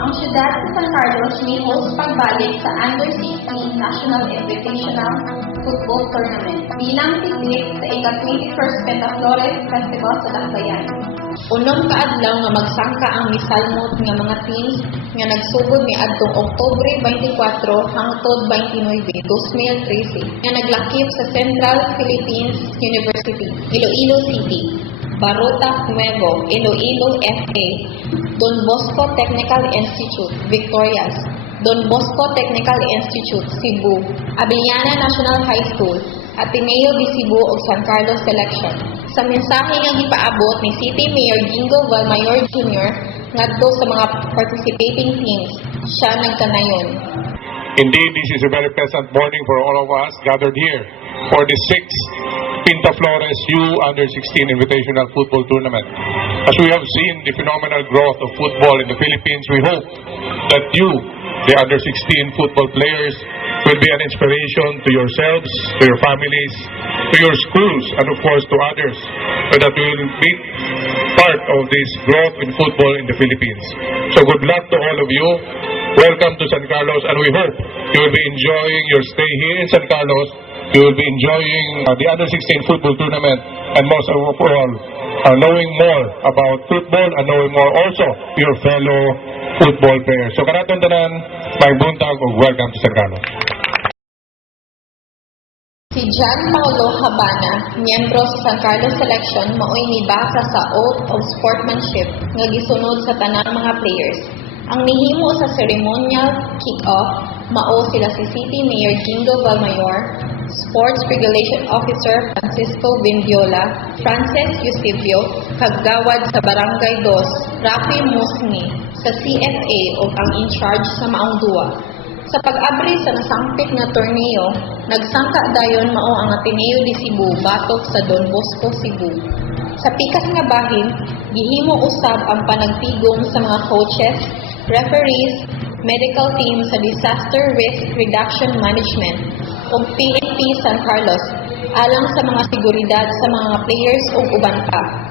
ang syudad sa San Carlos may host pagbalik sa Under-16 National Invitational Football Tournament bilang titik sa ika-21st Pentaflores Festival sa Dakbayan. Unong kaadlaw nga magsangka ang misalmot nga mga teams nga nagsugod ni adtong Oktubre 24 hangtod 29, 2013 nga naglakip sa Central Philippines University, Iloilo City, Baruta Nuevo, Iloilo FA, Don Bosco Technical Institute, Victorias, Don Bosco Technical Institute, Cebu, Abiliana National High School, Ateneo de Cebu ug San Carlos Selection. Sa mensahe nga gipaabot ni City Mayor Gingo Valmayor Jr. ngadto sa mga participating teams, siya nagkanayon. Indeed, this is a very pleasant morning for all of us gathered here for the sixth Pinta Flores U Under 16 Invitational Football Tournament. As we have seen the phenomenal growth of football in the Philippines, we hope that you, the Under 16 football players, will be an inspiration to yourselves, to your families, to your schools, and of course to others, so that we will be part of this growth in football in the Philippines. So good luck to all of you. Welcome to San Carlos, and we hope you will be enjoying your stay here in San Carlos. You will be enjoying uh, the Under 16 football tournament, and most of all, uh, knowing more about football and knowing more also your fellow football players. So kanaton tanan, may buntag ug welcome to Carlos. Si John Paulo Habana, miyembro sa San Carlos Selection, maoy nibasa sa Oath of Sportsmanship nga gisunod sa tanang mga players. Ang nihimo sa ceremonial kick-off mao sila si City Mayor Jingo Valmayor, Sports Regulation Officer Francisco Vindiola, Frances Eusebio, kagawad sa Barangay 2, Rafi Musni, sa CFA o ang in-charge sa Maong Dua. Sa pag-abri sa nasangpit nga torneo, nagsangka dayon mao ang Ateneo de Cebu batok sa Don Bosco, Cebu. Sa pikas nga bahin, gihimo usab ang panagtigom sa mga coaches, referees, medical team sa Disaster Risk Reduction Management PNP San Carlos alang sa mga seguridad sa mga players ug uban pa.